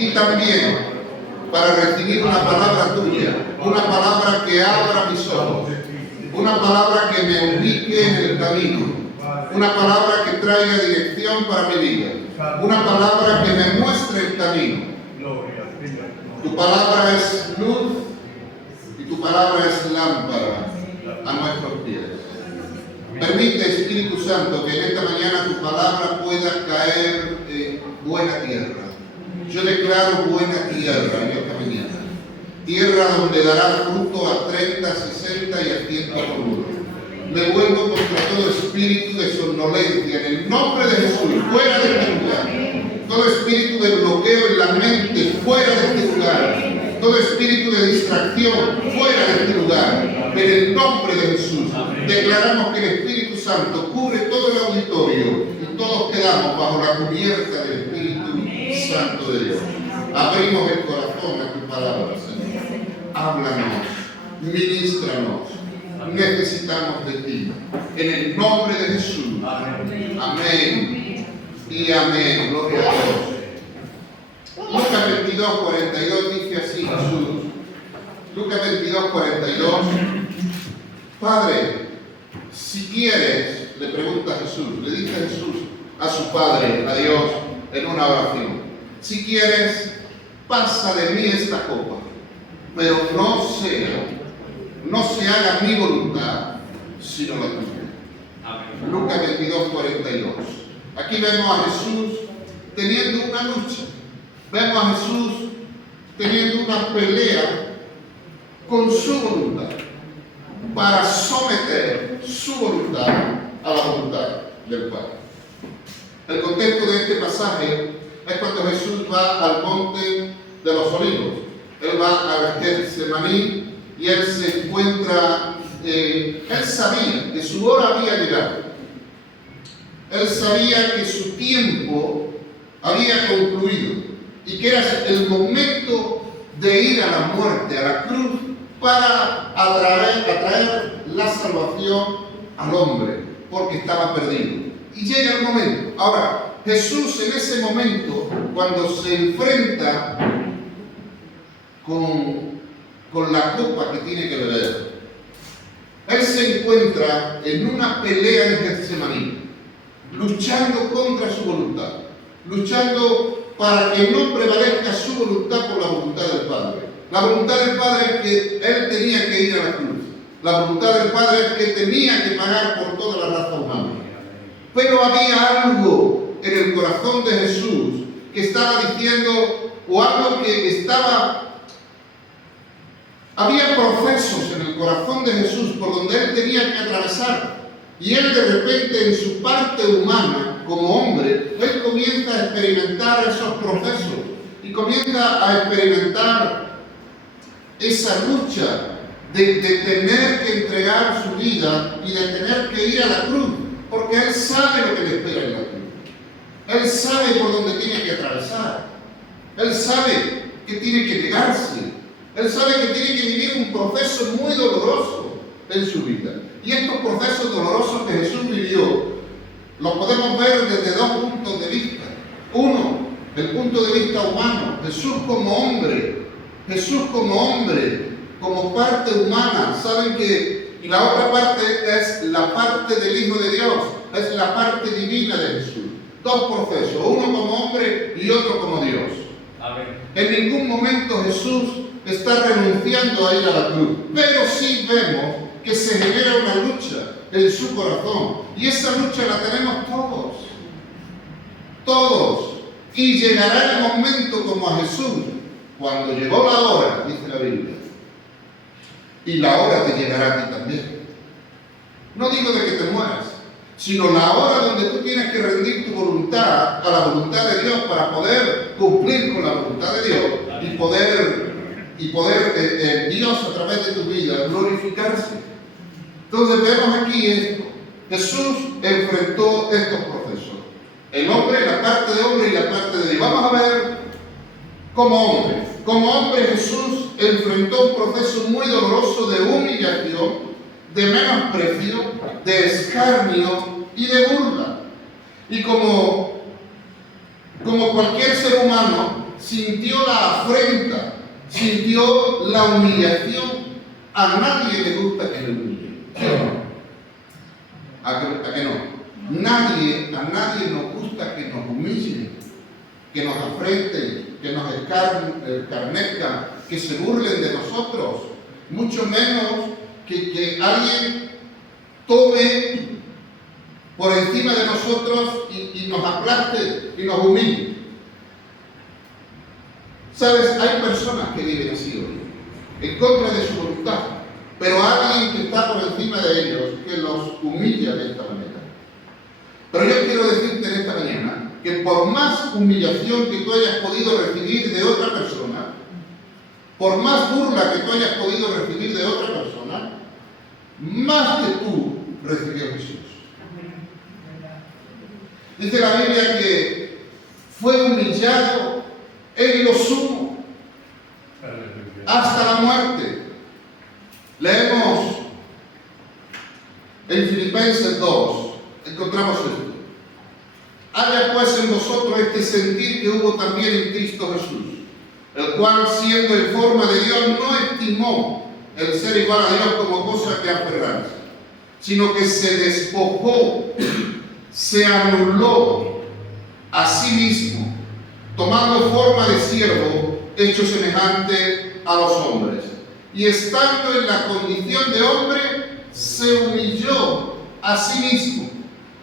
y también para recibir una palabra tuya, una palabra que abra mis ojos, una palabra que me ubique en el camino, una palabra que traiga dirección para mi vida, una palabra que me muestre el camino. Tu palabra es luz y tu palabra es lámpara a nuestros pies. Permite, Espíritu Santo, que en esta mañana tu palabra pueda caer en buena tierra. Yo declaro buena tierra en esta mañana. Tierra donde dará fruto a 30, 60 y a 100 por uno. Me vuelvo contra todo espíritu de somnolencia en el nombre de Jesús, fuera de este lugar. Todo espíritu de bloqueo en la mente, fuera de este lugar. Todo espíritu de distracción, fuera de este lugar. En el nombre de Jesús, declaramos que el Espíritu Santo cubre todo el auditorio y todos quedamos bajo la cubierta del Espíritu Santo de Dios. Abrimos el corazón a tu palabra, Señor. Háblanos, ministranos. Necesitamos de ti. En el nombre de Jesús. Amén. Y amén. Gloria a Dios. Lucas 22, 42 dice así Jesús. Lucas 22, 42. Padre, si quieres, le pregunta Jesús, le dice Jesús a su Padre, a Dios, en una oración. Si quieres, pasa de mí esta copa, pero no se haga mi voluntad, sino la tuya. Lucas 22, 42. Aquí vemos a Jesús teniendo una lucha. Vemos a Jesús teniendo una pelea con su voluntad para someter su voluntad a la voluntad del Padre. El contexto de este pasaje es cuando Jesús va al monte de los olivos. Él va a Getsemaní y él se encuentra, él sabía que su hora había llegado. Él sabía que su tiempo había concluido y que era el momento de ir a la muerte, a la cruz, para atraer la salvación al hombre, porque estaba perdido. Y llega el momento. Ahora, Jesús en ese momento, cuando se enfrenta con la copa que tiene que beber, él se encuentra en una pelea en Getsemaní, luchando contra su voluntad, luchando para que no prevalezca su voluntad por la voluntad del Padre. La voluntad del Padre es que él tenía que ir a la cruz. La voluntad del Padre es que tenía que pagar por toda la raza humana. Pero había algo en el corazón de Jesús que estaba diciendo, o algo que estaba... Había procesos en el corazón de Jesús por donde él tenía que atravesar. Y él de repente en su parte humana, como hombre, él comienza a experimentar esos procesos y comienza a experimentar esa lucha de tener que entregar su vida y de tener que ir a la cruz, porque él sabe lo que le espera en la cruz. Él sabe por dónde tiene que atravesar. Él sabe que tiene que negarse. Él sabe que tiene que vivir un proceso muy doloroso en su vida. Y estos procesos dolorosos que Jesús vivió, los podemos ver desde dos puntos de vista. Uno, el punto de vista humano, Jesús como hombre, como parte humana. Saben que la otra parte es la parte del Hijo de Dios, es la parte divina de Jesús. Dos procesos, uno como hombre y otro como Dios. Amén. En ningún momento Jesús está renunciando a ir a la cruz, pero sí vemos que se genera una lucha en su corazón, y esa lucha la tenemos todos, y llegará el momento como a Jesús, cuando llegó la hora, dice la Biblia, y la hora te llegará a ti también. No digo de que te mueras, sino la hora donde tú tienes que rendir tu voluntad a la voluntad de Dios para poder cumplir con la voluntad de Dios y poder Dios a través de tu vida glorificarse. Entonces vemos aquí esto. Jesús enfrentó estos procesos. El hombre, la parte de hombre y la parte de Dios. Vamos a ver como hombre. Como hombre Jesús enfrentó un proceso muy doloroso de humillación, de menosprecio, de escarnio y de burla. Y como cualquier ser humano, sintió la afrenta, sintió la humillación. A nadie le gusta que le humillen, ¿sí o no? ¿A que no? A nadie nos gusta que nos humillen, que nos afrenten, que nos escarnezcan, que se burlen de nosotros, mucho menos que alguien tome por encima de nosotros y nos aplaste y nos humille. ¿Sabes? Hay personas que viven así hoy, en contra de su voluntad, pero alguien que está por encima de ellos, que los humilla de esta manera. Pero yo quiero decirte en esta mañana que por más humillación que tú hayas podido recibir de otra persona, por más burla que tú hayas podido recibir de otra persona, más que tú recibió Jesús. Dice la Biblia que fue humillado en lo sumo hasta la muerte. Leemos en Filipenses 2, encontramos esto. Haya pues en vosotros este sentir que hubo también en Cristo Jesús, el cual siendo en forma de Dios no estimó el ser igual a Dios como cosa que aferrarse, sino que se despojó, se anuló a sí mismo, tomando forma de siervo, hecho semejante a los hombres. Y estando en la condición de hombre, se humilló a sí mismo.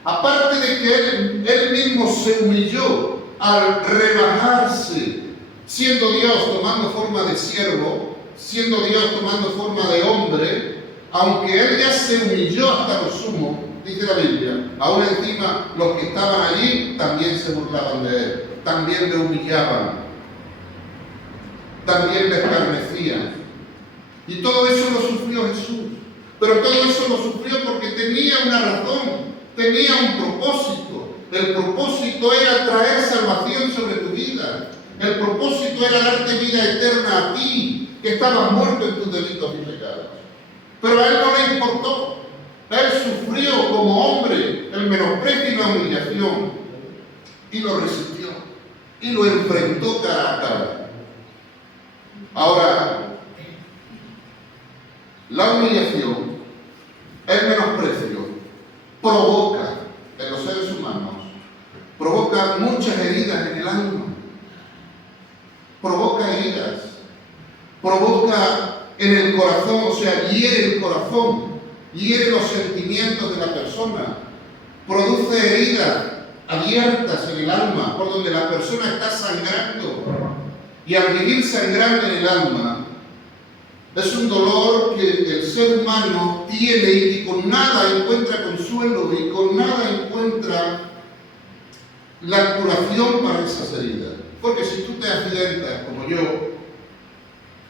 Aparte de que él mismo se humilló al rebajarse, siendo Dios tomando forma de siervo, siendo Dios tomando forma de hombre, aunque él ya se humilló hasta lo sumo, dice la Biblia, aún encima los que estaban allí también se burlaban de él, también le humillaban, también le escarnecían. Y todo eso lo sufrió Jesús. Pero todo eso lo sufrió porque tenía una razón, tenía un propósito. El propósito era traer salvación sobre tu vida. El propósito era darte vida eterna a ti, que estabas muerto en tus delitos y pecados. Pero a él no le importó. Él sufrió como hombre el menosprecio y la humillación. Y lo resistió. Y lo enfrentó cara a cara. Ahora, la humillación, el menosprecio, provoca en los seres humanos, provoca muchas heridas en el alma, provoca heridas, provoca en el corazón, o sea, hiere el corazón, hiere los sentimientos de la persona, produce heridas abiertas en el alma, por donde la persona está sangrando, y al vivir sangrando en el alma, es un dolor que el ser humano tiene y que con nada encuentra consuelo y con nada encuentra la curación para esas heridas. Porque si tú te accidentas como yo,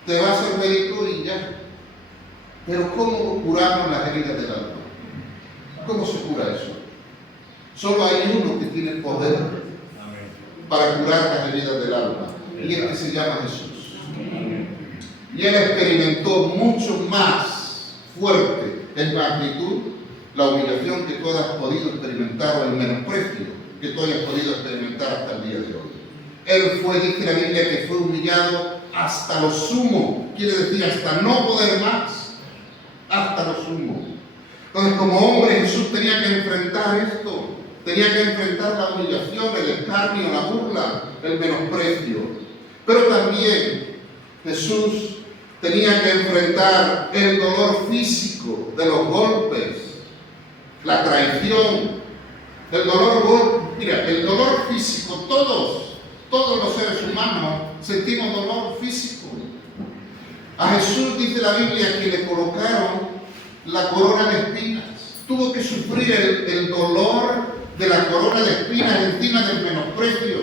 te vas al médico y ya. Pero ¿cómo curamos las heridas del alma? ¿Cómo se cura eso? Solo hay uno que tiene poder para curar las heridas del alma, y este se llama Jesús. Y él experimentó mucho más fuerte en magnitud la humillación que tú hayas podido experimentar o el menosprecio que tú hayas podido experimentar hasta el día de hoy. Él fue, dice la Biblia, que fue humillado hasta lo sumo, quiere decir hasta no poder más, hasta lo sumo. Entonces, como hombre, Jesús tenía que enfrentar esto, tenía que enfrentar la humillación, el escarnio, la burla, el menosprecio. Pero también Jesús tenía que enfrentar el dolor físico de los golpes, la traición, el dolor, mira, el dolor físico, todos los seres humanos sentimos dolor físico. A Jesús dice la Biblia que le colocaron la corona de espinas. Tuvo que sufrir el dolor de la corona de espinas encima del menosprecio,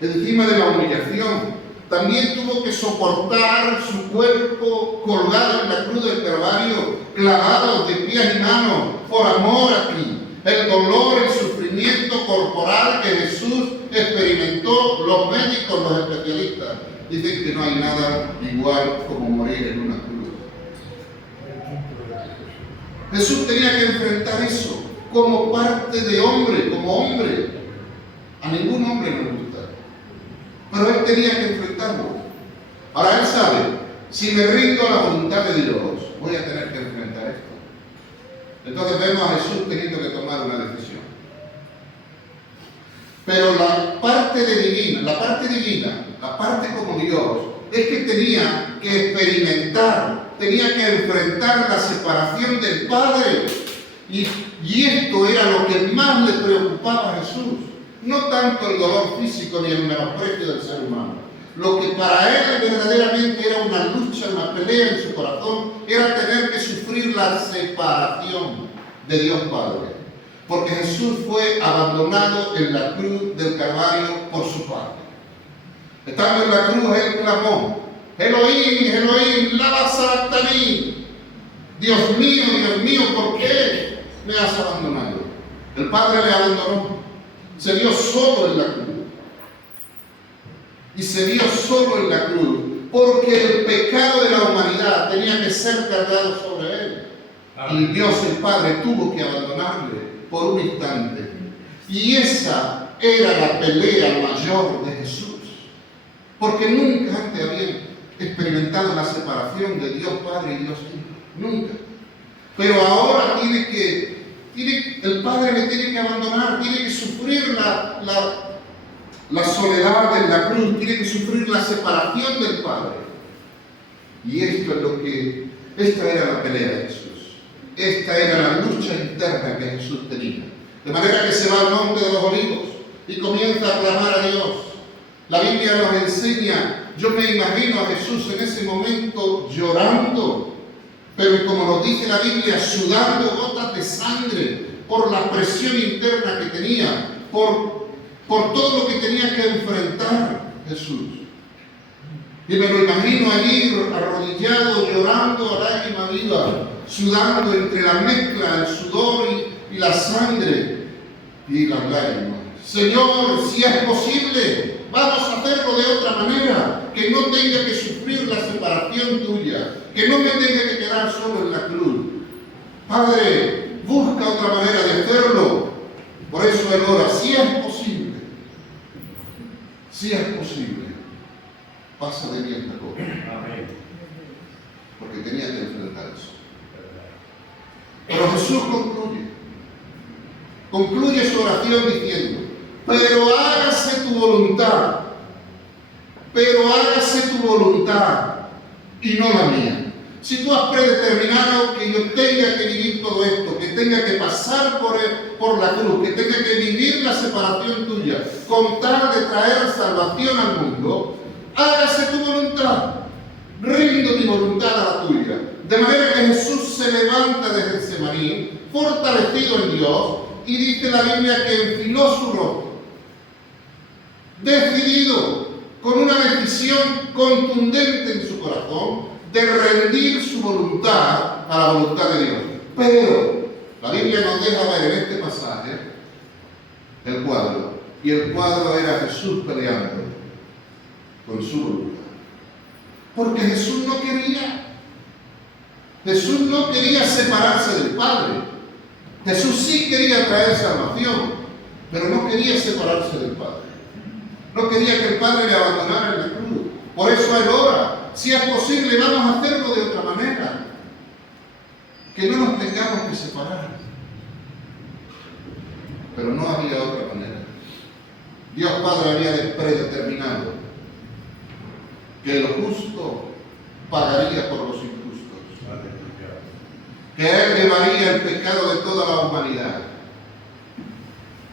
encima de la humillación. También tuvo que soportar su cuerpo colgado en la cruz del Calvario, clavado de pies y manos, por amor a ti. El dolor, el sufrimiento corporal que Jesús experimentó, los médicos, los especialistas, dicen que no hay nada igual como morir en una cruz. Jesús tenía que enfrentar eso como parte de hombre, como hombre. A ningún hombre nos gusta. pero él tenía que enfrentarlo. Ahora él sabe, si me rindo a la voluntad de Dios, voy a tener que enfrentar esto. Entonces vemos a Jesús teniendo que tomar una decisión. Pero la parte divina, la parte como Dios, es que tenía que experimentar, tenía que enfrentar la separación del Padre. Y esto era lo que más le preocupaba a Jesús. No tanto el dolor físico ni el menosprecio del ser humano. Lo que para él verdaderamente era una lucha, una pelea en su corazón, era tener que sufrir la separación de Dios Padre. Porque Jesús fue abandonado en la cruz del Calvario por su Padre. Estando en la cruz, él clamó: Elohim, Elohim, lama sabactani. Dios mío, ¿por qué me has abandonado? El Padre le abandonó. Se vio solo en la cruz. Y se vio solo en la cruz porque el pecado de la humanidad tenía que ser cargado sobre él. Y Dios el Padre tuvo que abandonarle por un instante. Y esa era la pelea mayor de Jesús. Porque nunca antes habían experimentado la separación de Dios Padre y Dios Hijo. Nunca. Pero ahora el Padre le tiene que abandonar, tiene que sufrir la soledad en la cruz, tiene que sufrir la separación del Padre. Y esta era la pelea de Jesús. Esta era la lucha interna que Jesús tenía. De manera que se va al monte de los olivos y comienza a clamar a Dios. La Biblia nos enseña, yo me imagino a Jesús en ese momento llorando, pero como nos dice la Biblia, sudando gotas de sangre por la presión interna que tenía, por todo lo que tenía que enfrentar Jesús. Y me lo imagino allí arrodillado, llorando a lágrima viva, sudando entre la mezcla, el sudor y la sangre y las lágrimas. Señor, si es posible, vamos a hacerlo de otra manera, que no tenga que sufrir la separación tuya, que no me tenga que quedar solo en la cruz. Padre, busca otra manera de hacerlo. Por eso él ora, si es posible, pasa de mí esta cosa. Amén. Porque tenía que enfrentar eso. Pero Jesús concluye su oración diciendo: pero hágase tu voluntad y no la mía. Si tú has predeterminado que yo tenga que vivir todo esto, que tenga que pasar por la cruz, que tenga que vivir la separación tuya, con tal de traer salvación al mundo, hágase tu voluntad. Rindo mi voluntad a la tuya. De manera que Jesús se levanta de Getsemaní, fortalecido en Dios, y dice la Biblia que enfiló su rostro, decidido, con una decisión contundente en su corazón, de rendir su voluntad a la voluntad de Dios. Pero la Biblia nos deja ver en este pasaje el cuadro, y el cuadro era Jesús peleando con su voluntad. Porque Jesús no quería separarse del Padre. Jesús sí quería traer salvación, pero no quería separarse del Padre. No quería que el Padre le abandonara en la cruz. Por eso él ora: si es posible, vamos a hacerlo de otra manera, que no nos tengamos que separar. Pero no había otra manera. Dios Padre había predeterminado que el justo pagaría por los injustos, que Él llevaría el pecado de toda la humanidad.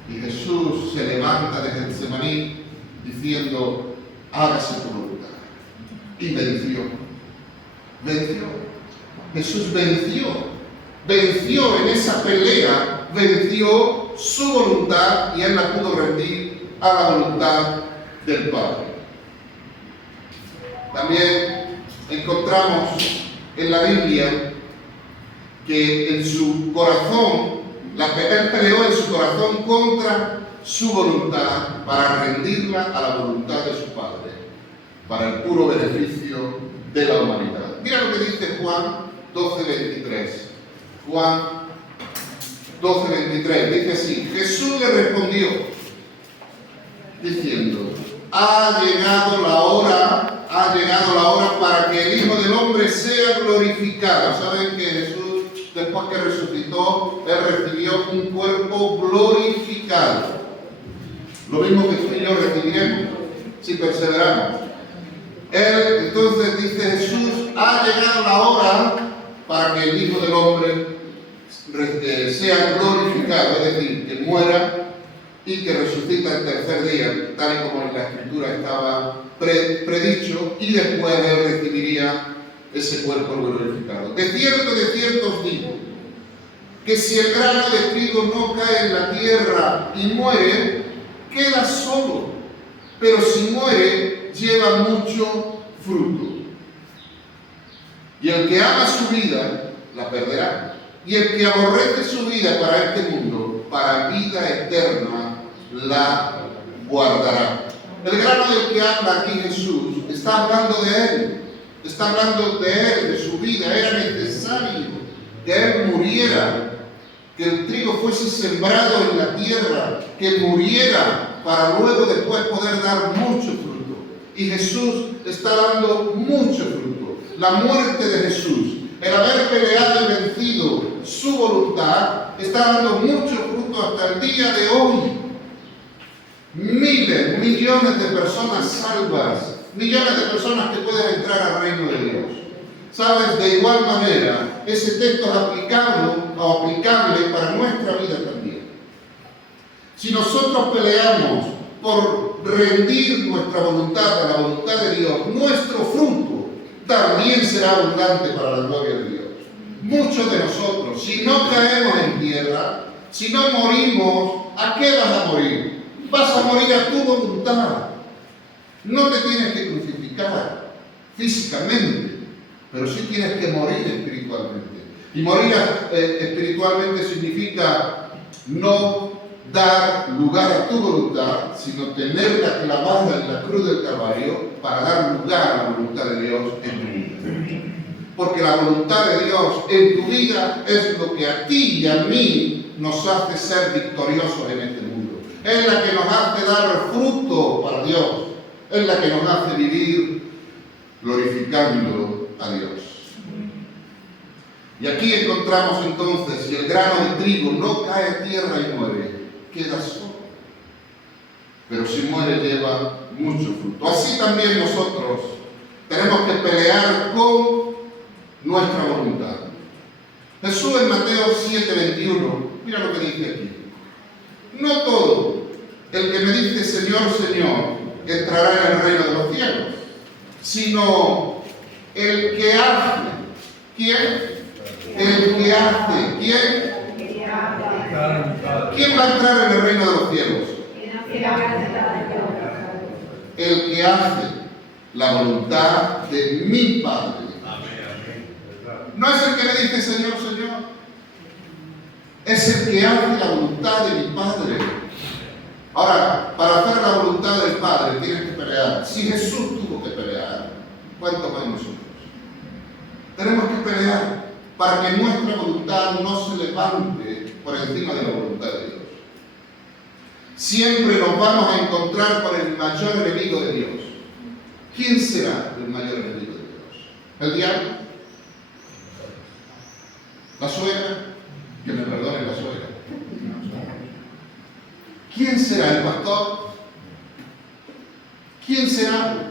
Y Jesús se levanta de Getsemaní diciendo: hágase tu voluntad. Y venció. Jesús venció en esa pelea, venció su voluntad y Él la pudo rendir a la voluntad del Padre. También encontramos en la Biblia que en su corazón, Él peleó en su corazón contra su voluntad para rendirla a la voluntad de su Padre, para el puro beneficio de la humanidad. Mira lo que dice Juan 12:23. Juan 12:23 dice así: Jesús le respondió diciendo: ha llegado la hora para que el Hijo del Hombre sea glorificado. Saben que Jesús, después que resucitó, Él recibió un cuerpo glorificado. Lo mismo que tú y yo recibiremos si perseveramos. Él, entonces dice Jesús, ha llegado la hora para que el Hijo del Hombre sea glorificado, es decir, que muera y que resucita el tercer día, tal y como en la Escritura estaba predicho, y después Él recibiría ese cuerpo glorificado. De cierto os digo, que si el grano de trigo no cae en la tierra y muere, queda solo, pero si muere, lleva mucho fruto. Y el que ama su vida, la perderá. Y el que aborrece su vida para este mundo, para vida eterna, la guardará. El grano del que habla aquí Jesús está hablando de Él. Está hablando de Él, de su vida. Era necesario que Él muriera, que el trigo fuese sembrado en la tierra, que muriera para luego después poder dar mucho fruto. Y Jesús está dando mucho fruto. La muerte de Jesús, el haber peleado y vencido su voluntad, está dando mucho fruto hasta el día de hoy. Miles, millones de personas salvas, millones de personas que pueden entrar al reino de Dios. ¿Sabes? De igual manera, ese texto es aplicable para nuestra vida también. Si nosotros peleamos por rendir nuestra voluntad a la voluntad de Dios, nuestro fruto también será abundante para la gloria de Dios. Muchos de nosotros, si no caemos en tierra, si no morimos, ¿a qué vas a morir? Vas a morir a tu voluntad. No te tienes que crucificar físicamente, pero sí tienes que morir espiritualmente. Y morir espiritualmente significa no dar lugar a tu voluntad, sino tenerla clavada en la cruz del Calvario para dar lugar a la voluntad de Dios en tu vida. Porque la voluntad de Dios en tu vida es lo que a ti y a mí nos hace ser victoriosos en este mundo. Es la que nos hace dar fruto para Dios. Es la que nos hace vivir glorificando a Dios. Y aquí encontramos entonces, si el grano de trigo no cae a tierra y muere, queda solo. Pero si muere lleva mucho fruto. Así también nosotros tenemos que pelear con nuestra voluntad. Jesús en Mateo 7:21, mira lo que dice aquí. No todo el que me dice Señor, Señor, entrará en el reino de los cielos, sino el que hace. ¿Quién? El que hace. ¿Quién? ¿Quién va a entrar en el reino de los cielos? El que hace la voluntad de mi Padre. No es el que me dice Señor, Señor. Es el que hace la voluntad de mi Padre. Ahora, para hacer la voluntad del Padre tienes que pelear. Si Jesús tuvo que pelear, ¿cuánto más nosotros? Tenemos que pelear para que nuestra voluntad no se levante por encima de la voluntad de Dios. Siempre nos vamos a encontrar con el mayor enemigo de Dios. ¿Quién será el mayor enemigo de Dios? ¿El diablo? ¿La suegra? Que me perdone la suegra. ¿Quién será el pastor? ¿Quién será?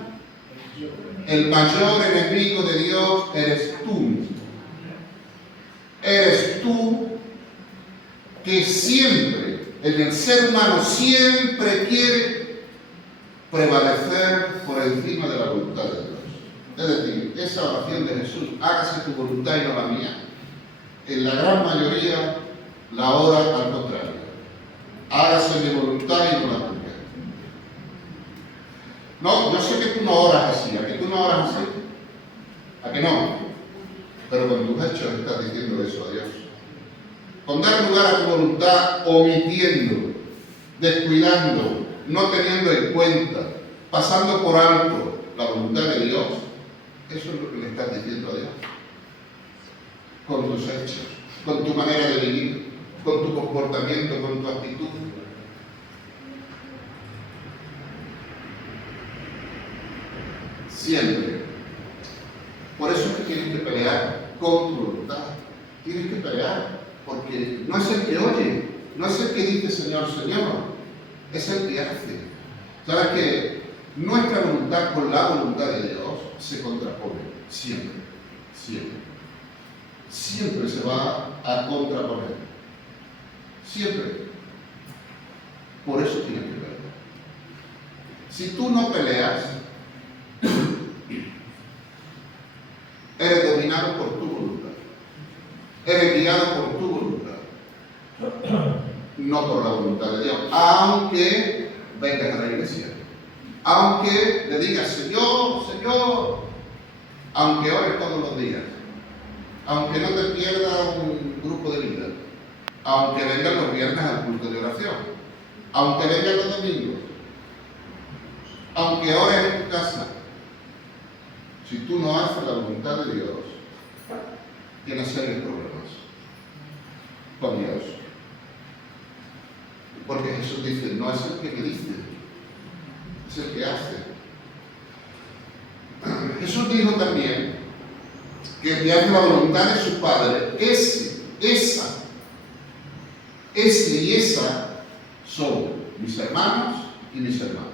El mayor enemigo de Dios eres tú mismo. Eres tú que siempre, en el ser humano, siempre quiere prevalecer por encima de la voluntad de Dios. Es decir, esa oración de Jesús, hágase tu voluntad y no la mía, en la gran mayoría la ora al contrario. Hágase mi voluntad y no la tuya. No, yo sé que tú no oras así. ¿A que tú no oras así? ¿A que no? Pero con tus hechos estás diciendo eso a Dios. Con dar lugar a tu voluntad, omitiendo, descuidando, no teniendo en cuenta, pasando por alto la voluntad de Dios, eso es lo que le estás diciendo a Dios. Con tus hechos, con tu manera de vivir, con tu comportamiento, con tu actitud. Siempre. Por eso es que tienes que pelear con tu voluntad. Tienes que pelear, porque no es el que oye, no es el que dice Señor, Señor, es el que hace. ¿Sabes que nuestra voluntad con la voluntad de Dios se contrapone? Siempre, siempre. Siempre se va a contraponer. Siempre. Por eso tienes que pelear. Si tú no peleas, eres dominado por tu voluntad. Eres guiado por tu voluntad. No por la voluntad de Dios. Aunque vengas a la iglesia. Aunque le digas, Señor, Señor. Aunque ores todos los días. Aunque no te pierdas un grupo de vida. Aunque vengan los viernes al culto de oración. Aunque vengan los domingos. Aunque ores en tu casa. Si tú no haces la voluntad de Dios, tienes serios problemas con Dios. Porque Jesús dice, no es el que me dice, es el que hace. Jesús dijo también que el que hace la voluntad de su Padre, ese y esa son mis hermanos y mis hermanas.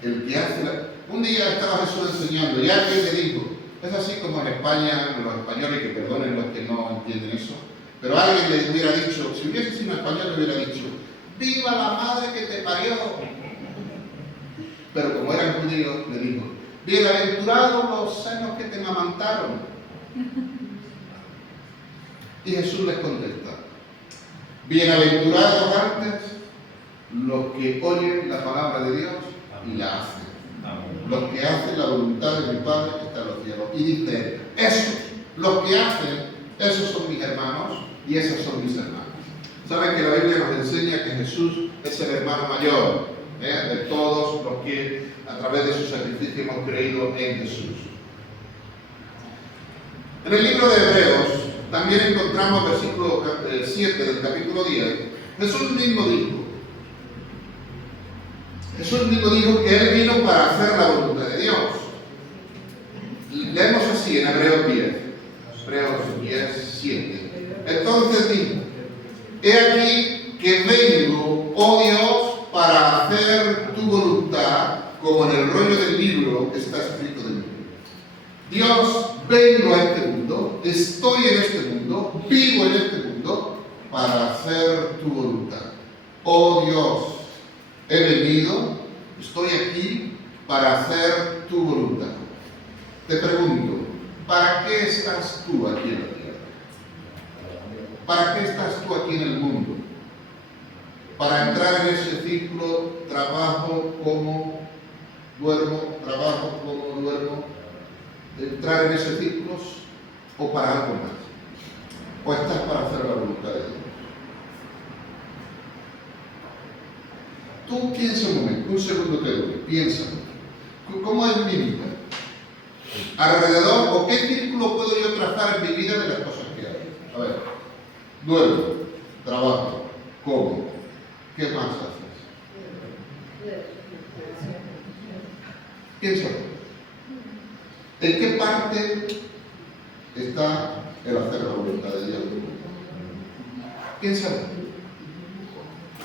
El que hace Un día estaba Jesús enseñando y alguien le dijo, es así como en España, los españoles, que perdonen los que no entienden eso, pero alguien le hubiera dicho, si hubiese sido un español le hubiera dicho, ¡viva la madre que te parió! Pero como eran judíos, le dijo, bienaventurados los senos que te amamantaron. Y Jesús les contesta, bienaventurados antes los que oyen la palabra de Dios y la hacen. Los que hacen la voluntad de mi Padre que está en los cielos. Y dice, esos, los que hacen, esos son mis hermanos y esas son mis hermanas. Saben que la Biblia nos enseña que Jesús es el hermano mayor de todos los que a través de su sacrificio hemos creído en Jesús. En el libro de Hebreos también encontramos versículo 7 del capítulo 10. Jesús mismo dijo que Él vino para hacer la voluntad de Dios. Leemos así en Hebreos 10, 7. Entonces dijo, he aquí que vengo, oh Dios, para hacer tu voluntad, como en el rollo del libro está escrito de mí. Dios, vengo a este mundo, estoy en este mundo, vivo en este mundo, para hacer tu voluntad. Oh Dios, he venido, estoy aquí para hacer tu voluntad. Te pregunto, ¿para qué estás tú aquí en la tierra? ¿Para qué estás tú aquí en el mundo? Para entrar en ese ciclo, trabajo, como, duermo, trabajo, como, duermo, entrar en ese ciclo, o para algo más. O estás para hacer la voluntad de Dios. Tú piensa un momento, un segundo te doy, piensa. ¿Cómo es mi vida? ¿Alrededor o qué círculo puedo yo trazar en mi vida de las cosas que hago? A ver, duermo, trabajo, como, ¿qué más haces? Piensa. ¿En qué parte está el hacer la voluntad de Dios? Piensa.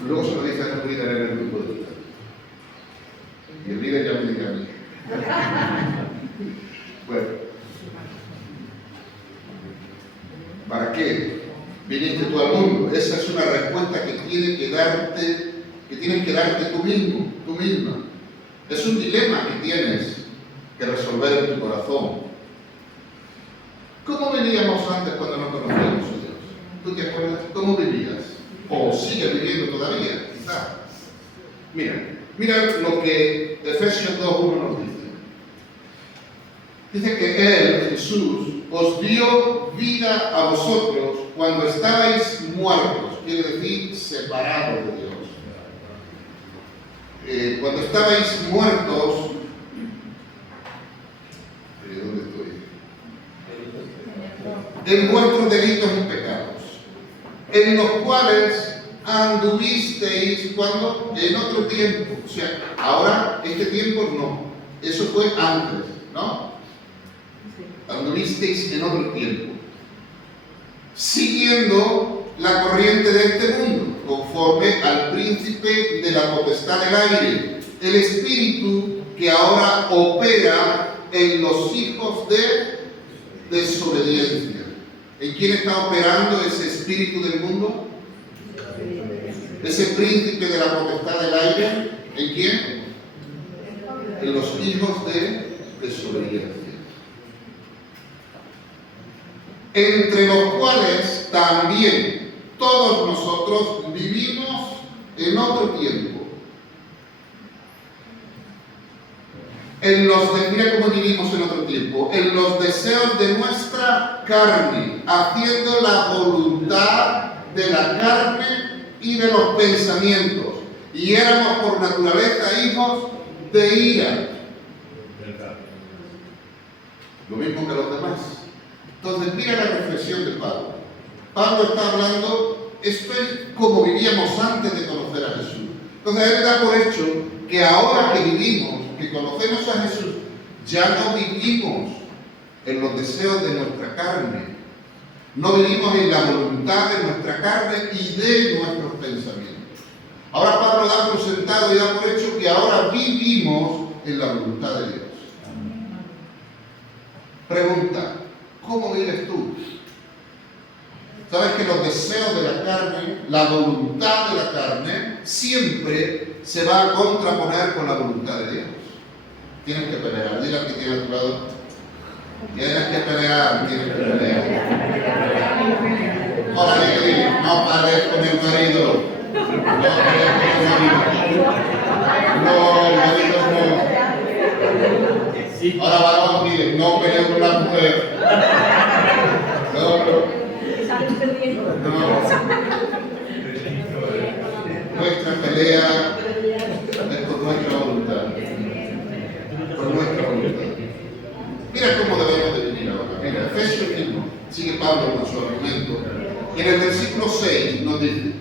Luego se lo dice a un líder en el grupo de vida. Y el líder ya me dice a mí. Bueno. ¿Para qué viniste tú al mundo? Esa es una respuesta que tienes que darte tú mismo, tú misma. Es un dilema que tienes que resolver en tu corazón. ¿Cómo vivíamos antes cuando no conocíamos a Dios? ¿Tú te acuerdas? ¿Cómo vivías? O sigues viviendo todavía, quizás. Mira lo que Efesios 2:1 nos dice. Dice que Él, Jesús, os dio vida a vosotros cuando estabais muertos, quiere decir separados de Dios. Cuando estabais muertos, ¿dónde estoy? En vuestros delitos y pecados, en los cuales anduvisteis cuando en otro tiempo, o sea, ahora este tiempo no, Eso fue antes, ¿no? Anduvisteis en otro tiempo, siguiendo la corriente de este mundo, conforme al príncipe de la potestad del aire, el espíritu que ahora opera en los hijos de desobediencia. ¿En quién está operando ese espíritu del mundo? Ese príncipe de la potestad del aire, ¿en quién? En los hijos de desobediencia. Entre los cuales también todos nosotros vivimos en otro tiempo. Mira cómo vivimos en otro tiempo, en los deseos de nuestra carne, haciendo la voluntad de la carne y de los pensamientos. Y éramos por naturaleza hijos de ira. Lo mismo que los demás. Entonces, mira la reflexión de Pablo. Pablo está hablando, esto es como vivíamos antes de conocer a Jesús. Entonces, él da por hecho que ahora que vivimos, que conocemos a Jesús, ya no vivimos en los deseos de nuestra carne. No vivimos en la voluntad de nuestra carne y de nuestros pensamientos. Ahora Pablo da por sentado y da por hecho que ahora vivimos en la voluntad de Dios. Pregunta, ¿cómo vives tú? Sabes que los deseos de la carne, la voluntad de la carne, siempre se va a contraponer con la voluntad de Dios. Tienes que pelear. Dile al que tiene a tu lado. Tienes que pelear, tienes que pelear. Ahora dile, no pares con el marido. No pares con el marido. No, el marido no. Ahora varón, dile, no pelees con la mujer. No. Nuestra pelea es por nuestra voluntad. Por nuestra voluntad. Mira cómo debemos de vivir ahora. Mira, Efesios mismo, sigue Pablo con su argumento. En el versículo 6 nos dice: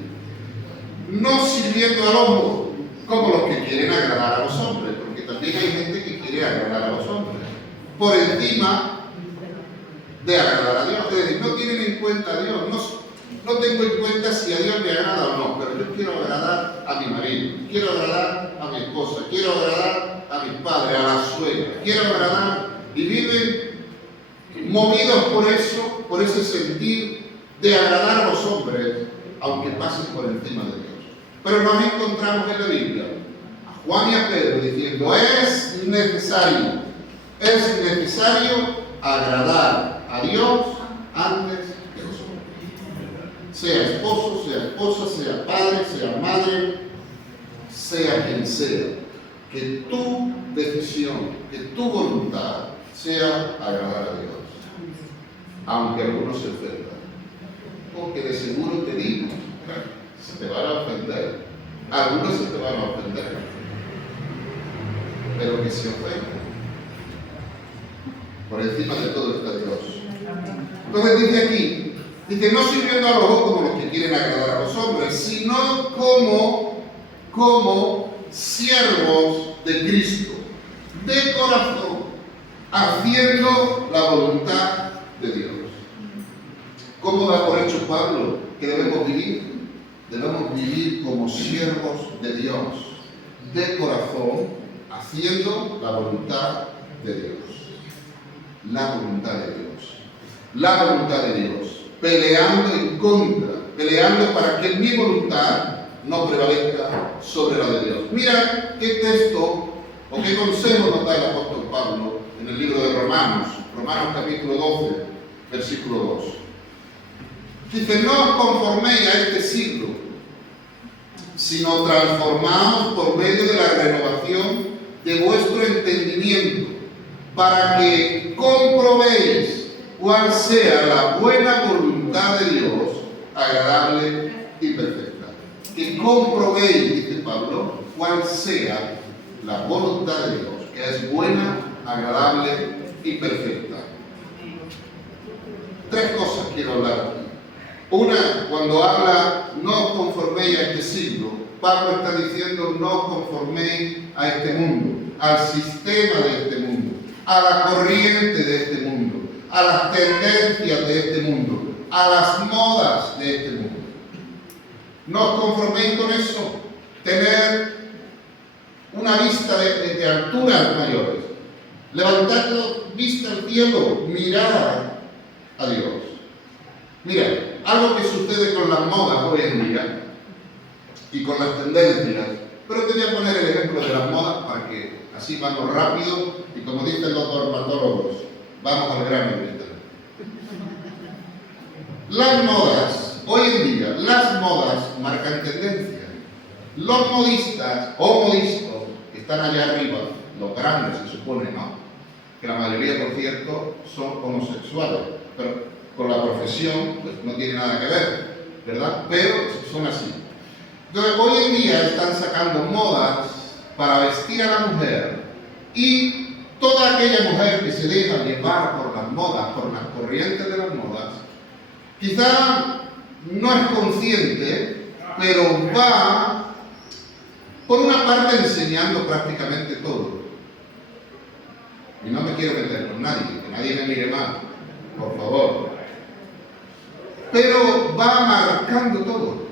no sirviendo al hombre como los que quieren agradar a los hombres, porque también hay gente que quiere agradar a los hombres, por encima de agradar a Dios. Es decir, no tienen en cuenta a Dios. No tengo en cuenta si a Dios le agrada o no, pero yo quiero agradar a mi marido, quiero agradar a mi esposa, quiero agradar a mis padres, a la suegra, quiero agradar, y viven movidos por eso, por ese sentir de agradar a los hombres, aunque pasen por encima de Dios. Pero nos encontramos en la Biblia a Juan y a Pedro diciendo: es necesario agradar a Dios antes que los hombres. Sea esposo, sea esposa, sea padre, sea madre, sea quien sea, que tu decisión, que tu voluntad sea agradar a Dios, aunque algunos se ofendan. Porque de seguro te digo, se te van a ofender, algunos se te van a ofender, pero que se ofenden. Por encima de todo está Dios. Entonces dice aquí, dice, no sirviendo a los ojos como los que quieren agradar a los hombres, sino como siervos de Cristo, de corazón, haciendo la voluntad de Dios. ¿Cómo da por hecho Pablo que debemos vivir? Debemos vivir como siervos de Dios, de corazón, haciendo la voluntad de Dios. La voluntad de Dios. La voluntad de Dios. Peleando en contra, peleando para que mi voluntad no prevalezca sobre la de Dios. Mira qué texto o qué consejo nos da el apóstol Pablo en el libro de Romanos, Romanos capítulo 12, versículo 2. Dice: no os conforméis a este siglo, sino transformaos por medio de la renovación de vuestro entendimiento, para que comprobéis cuál sea la buena voluntad de Dios, agradable y perfecta. Que comprobéis, dice Pablo, cuál sea la voluntad de Dios, que es buena, agradable y perfecta. Tres cosas quiero hablar aquí. Una, cuando habla no os conforméis a este siglo, Pablo está diciendo no os conforméis a este mundo, al sistema de este mundo, a la corriente de este mundo, a las tendencias de este mundo, a las modas de este mundo. No os conforméis con eso, tener una vista de alturas mayores, levantad vista al cielo, mirad a Dios. Mira, algo que sucede con las modas hoy en día y con las tendencias, pero te voy a poner el ejemplo de las modas para que así vamos rápido y, como dicen los dermatólogos, vamos al grano. Las modas, hoy en día, las modas marcan tendencia. Los modistas o modistas que están allá arriba, los grandes se supone, ¿no? Que la mayoría, por cierto, son homosexuales, pero con la profesión pues, no tiene nada que ver, ¿verdad? Pero son así. Entonces, hoy en día están sacando modas para vestir a la mujer, y toda aquella mujer que se deja llevar por las modas, por las corrientes de las modas, quizá no es consciente, pero va por una parte enseñando prácticamente todo. Y no me quiero meter con nadie, que nadie me mire mal, por favor. Pero va marcando todo.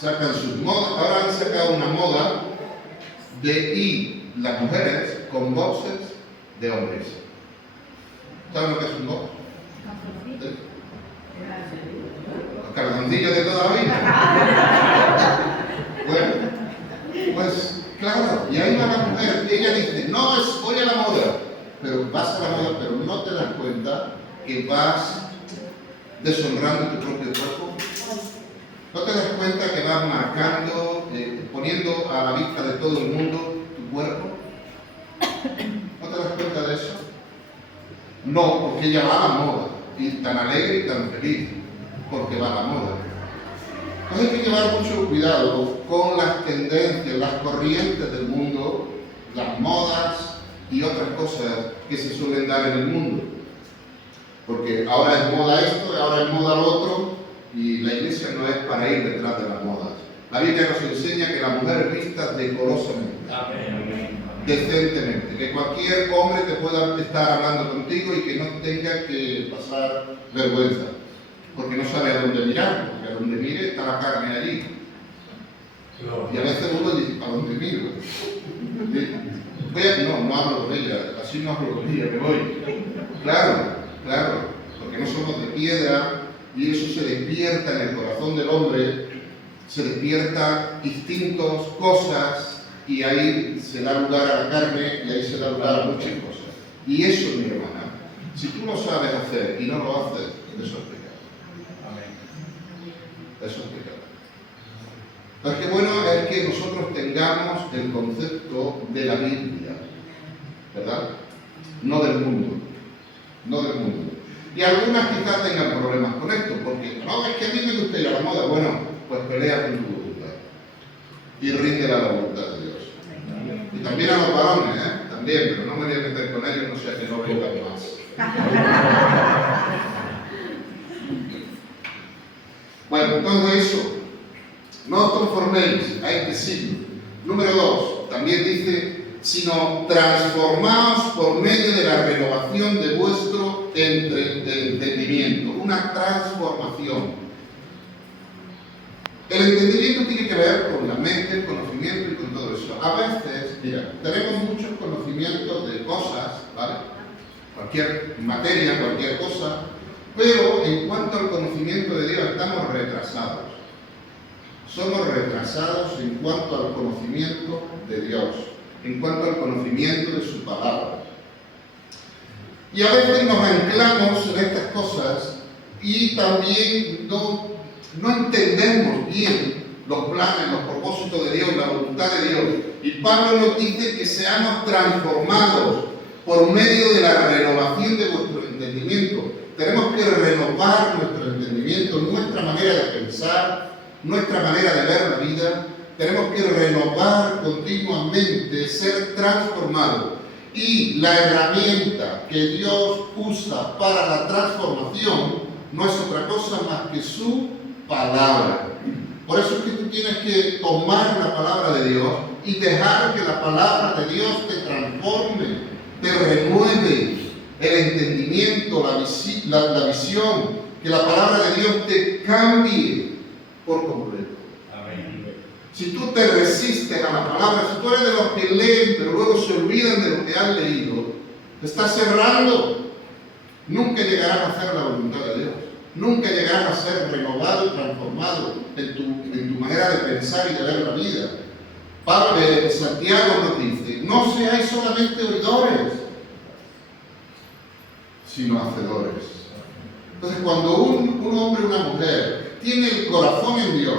Sacan sus modas. Ahora han sacado una moda de ir las mujeres con boxers de hombres. ¿Saben lo que es un boxer? Los calzoncillos de toda la vida. Bueno, pues claro, y ahí va la mujer. Ella dice, no, voy a la moda. Pero vas a la moda, pero no te das cuenta que vas deshonrando tu propio cuerpo. ¿No te das cuenta que vas marcando, poniendo a la vista de todo el mundo tu cuerpo? ¿No te das cuenta de eso? No, porque ella va a la moda, y tan alegre y tan feliz, porque va a la moda. Entonces hay que llevar mucho cuidado con las tendencias, las corrientes del mundo, las modas y otras cosas que se suelen dar en el mundo. Porque ahora es moda esto, ahora es moda lo otro, y la iglesia no es para ir detrás de las modas. La Biblia nos enseña que la mujer vista decorosamente, decentemente, que cualquier hombre te pueda estar hablando contigo y que no tenga que pasar vergüenza, porque no sabe a dónde mirar, porque a donde mire está la carne allí. Y a veces uno dice, ¿a dónde miro? No hablo con ella, así no hablo con ella, me voy. Claro, porque no somos de piedra, y eso se despierta en el corazón del hombre, se despierta instintos, cosas, y ahí se da lugar a la carne, y ahí se da lugar a muchas cosas. Y eso, mi hermana, si tú lo sabes hacer y no lo haces, eso es pecado. Amén. Eso es pecado. Entonces, qué bueno es que nosotros tengamos el concepto de la Biblia, ¿verdad? No del mundo. No del mundo. Y algunas quizás tengan problemas con esto, porque no, es que a mí me gusta ir a la moda. Bueno, pues pelea con tu voluntad y ríndela a la voluntad de Dios. Y también a los varones, también, pero no me voy a meter con ellos, no sea que no vengan más. Bueno, entonces eso, no os conforméis a este siglo. Número 2, también dice, sino transformaos por medio de la renovación de vuestro entendimiento. Una transformación. El entendimiento tiene que ver con la mente, el conocimiento y con todo eso. A veces, mira, tenemos muchos conocimientos de cosas, ¿vale? Cualquier materia, cualquier cosa, pero en cuanto al conocimiento de Dios estamos retrasados. Somos retrasados en cuanto al conocimiento de Dios, en cuanto al conocimiento de su palabra. Y a veces nos anclamos en estas cosas y también no entendemos bien los planes, los propósitos de Dios, la voluntad de Dios. Y Pablo nos dice que seamos transformados por medio de la renovación de vuestro entendimiento. Tenemos que renovar nuestro entendimiento, nuestra manera de pensar, nuestra manera de ver la vida. Tenemos que renovar continuamente, ser transformados. Y la herramienta que Dios usa para la transformación no es otra cosa más que su palabra. Por eso es que tú tienes que tomar la palabra de Dios y dejar que la palabra de Dios te transforme, te renueve el entendimiento, la visión, que la palabra de Dios te cambie por completo. Amén. Si tú te resistes a la palabra, si tú eres de los que leen pero luego se olvidan de lo que han leído, te estás cerrando. Nunca llegarás a hacer la voluntad de Dios. Nunca llegarás a ser renovado y transformado en tu manera de pensar y de ver la vida. Santiago nos dice, no seáis solamente oidores, sino hacedores. Entonces, cuando un hombre o una mujer tiene el corazón en Dios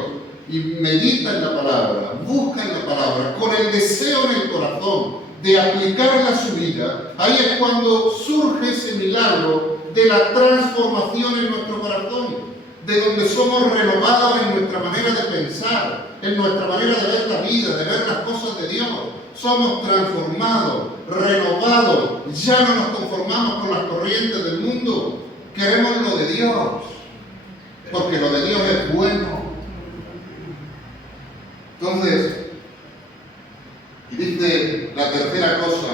y medita en la palabra, busca en la palabra, con el deseo en el corazón de aplicarla a su vida, ahí es cuando surge ese milagro de la transformación en nuestro corazón, de donde somos renovados en nuestra manera de pensar, en nuestra manera de ver la vida, de ver las cosas de Dios. Somos transformados, renovados, ya no nos conformamos con las corrientes del mundo, queremos lo de Dios, porque lo de Dios es bueno. Entonces, dice la tercera cosa,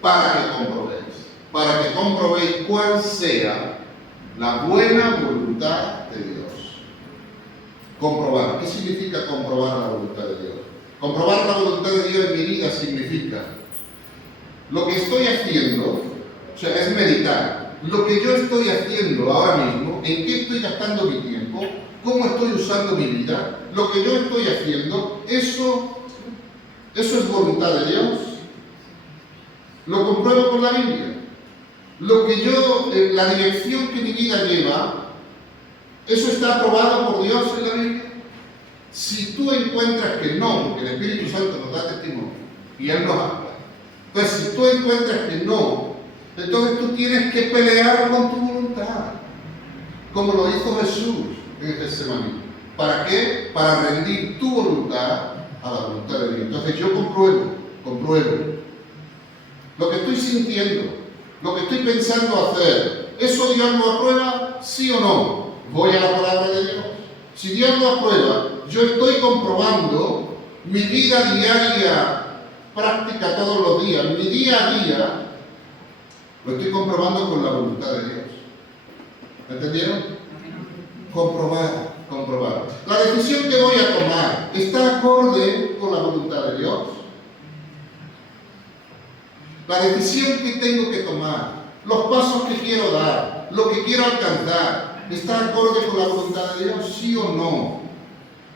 para que comprobéis cuál sea la buena voluntad de Dios. Comprobar. ¿Qué significa comprobar la voluntad de Dios? Comprobar la voluntad de Dios en mi vida significa lo que estoy haciendo, o sea, es meditar. Lo que yo estoy haciendo ahora mismo, en qué estoy gastando mi tiempo, cómo estoy usando mi vida, lo que yo estoy haciendo, eso es voluntad de Dios. Lo compruebo con la Biblia. Lo que la dirección que mi vida lleva, eso está aprobado por Dios en la Biblia. Si tú encuentras que no, porque el Espíritu Santo nos da testimonio y Él nos habla, pues si tú encuentras que no, entonces tú tienes que pelear con tu voluntad, como lo hizo Jesús en Getsemaní. ¿Para qué? Para rendir tu voluntad a la voluntad de Dios. Entonces yo compruebo lo que estoy sintiendo, lo que estoy pensando hacer. ¿Eso Dios lo aprueba? ¿Sí o no? Voy a la palabra de Dios. Si Dios lo aprueba, yo estoy comprobando mi vida diaria, práctica todos los días, mi día a día, lo estoy comprobando con la voluntad de Dios. ¿Entendieron? Comprobar. La decisión que voy a tomar está acorde con la voluntad de Dios. La decisión que tengo que tomar, los pasos que quiero dar, lo que quiero alcanzar, ¿está acorde con la voluntad de Dios? ¿Sí o no?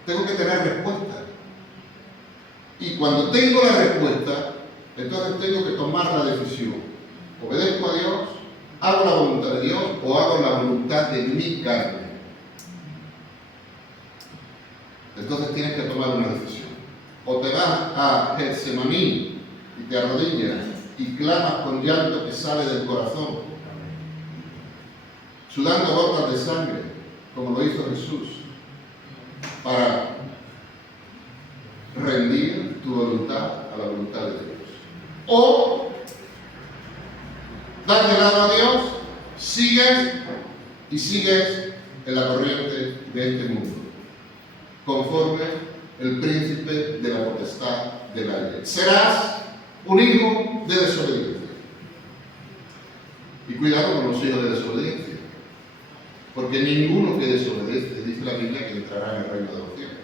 Tengo que tener respuesta. Y cuando tengo la respuesta, entonces tengo que tomar la decisión. ¿Obedezco a Dios? ¿Hago la voluntad de Dios o hago la voluntad de mi carne? Entonces tienes que tomar una decisión. O te vas a Getsemaní y te arrodillas y clamas con llanto que sale del corazón, sudando gotas de sangre, como lo hizo Jesús, para rendir tu voluntad a la voluntad de Dios. O das de lado a Dios, sigues en la corriente de este mundo, conforme el príncipe de la potestad del aire. Serás un hijo de desobediencia. Y cuidado con los hijos de desobediencia, porque ninguno que desobedece, dice la Biblia, que entrará en el reino de los cielos.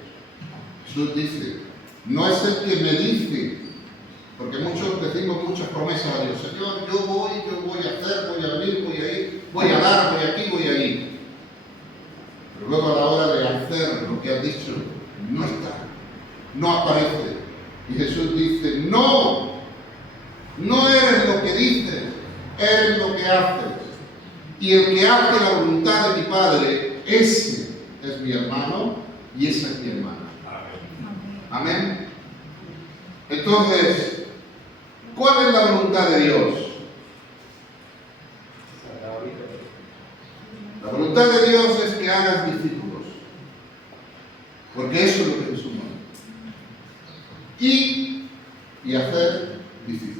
Jesús dice, no es el que me dice, porque muchos decimos muchas promesas a Dios. Señor, yo voy a hacer, voy a venir, voy a ir, voy a dar, voy aquí, voy a ir. Pero luego a la hora de hacer lo que has dicho, no está, no aparece. Y Jesús dice, no eres lo que dices, eres lo que haces. Y el que hace la voluntad de mi Padre, ese es mi hermano y esa es mi hermana. Amén. Entonces, ¿cuál es la voluntad de Dios? La voluntad de Dios es que hagas discípulos, porque eso es lo que Jesús manda. Y hacer discípulos.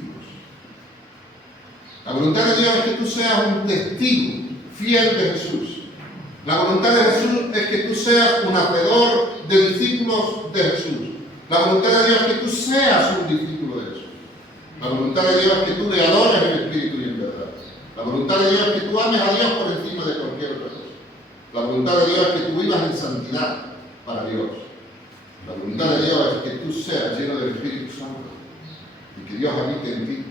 La voluntad de Dios es que tú seas un testigo fiel de Jesús, La voluntad de Jesús es que tú seas un hacedor de discípulos de Jesús. La voluntad de Dios es que tú seas un discípulo de Jesús. La voluntad de Dios es que tú le adores en espíritu y en verdad. La voluntad de Dios es que tú ames a Dios por encima de cualquier otra cosa. La voluntad de Dios es que tú vivas en santidad para Dios. La voluntad de Dios es que tú seas lleno del Espíritu Santo y que Dios habite en ti,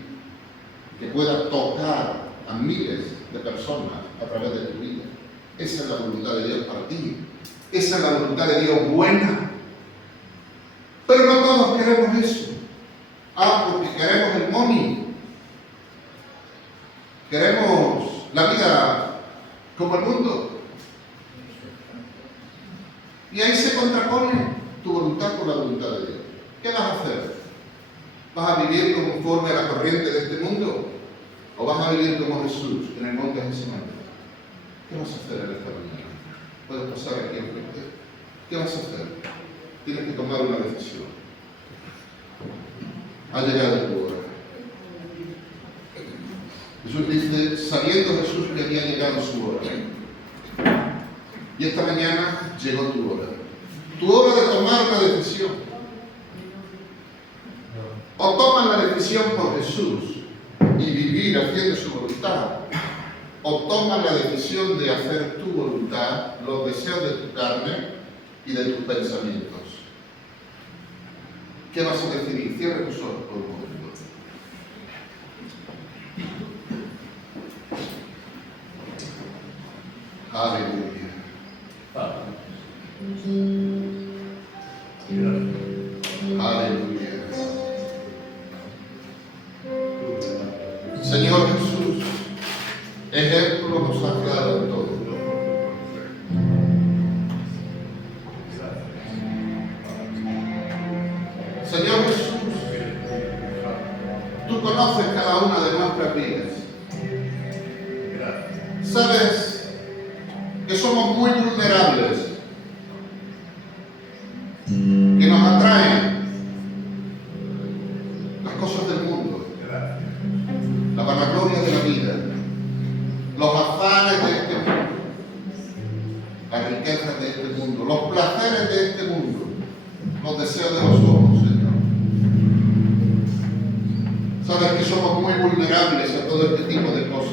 que pueda tocar a miles de personas a través de tu vida. Esa es la voluntad de Dios para ti. Esa es la voluntad de Dios buena. Pero no todos queremos eso. Porque queremos el money. Queremos la vida como el mundo. Y ahí se contrapone tu voluntad con la voluntad de Dios. ¿Qué vas a hacer? ¿Vas a vivir conforme a la corriente de este mundo? ¿O vas a vivir como Jesús en el monte Getsemaní? ¿Qué vas a hacer en esta mañana? Puedes pasar aquí enfrente. ¿Qué vas a hacer? Tienes que tomar una decisión. Ha llegado tu hora. Jesús dice, sabiendo Jesús que había llegado su hora. Y esta mañana llegó tu hora. Tu hora de tomar una decisión. O tomas la decisión por Jesús y vivir haciendo su voluntad, o tomas la decisión de hacer tu voluntad, los deseos de tu carne y de tus pensamientos. ¿Qué vas a decidir? Cierra tus ojos por un momento. Aleluya. Aleluya. Señor Jesús, ejemplo nos has dado en todo. Señor Jesús, tú conoces cada una de nuestras vidas. Sabes que somos muy vulnerables, que nos atraen las cosas del mundo, la vanagloria de la vida, los afanes de este mundo, las riquezas de este mundo, los placeres de este mundo, los deseos de los ojos, Señor. Sabes que somos muy vulnerables a todo este tipo de cosas.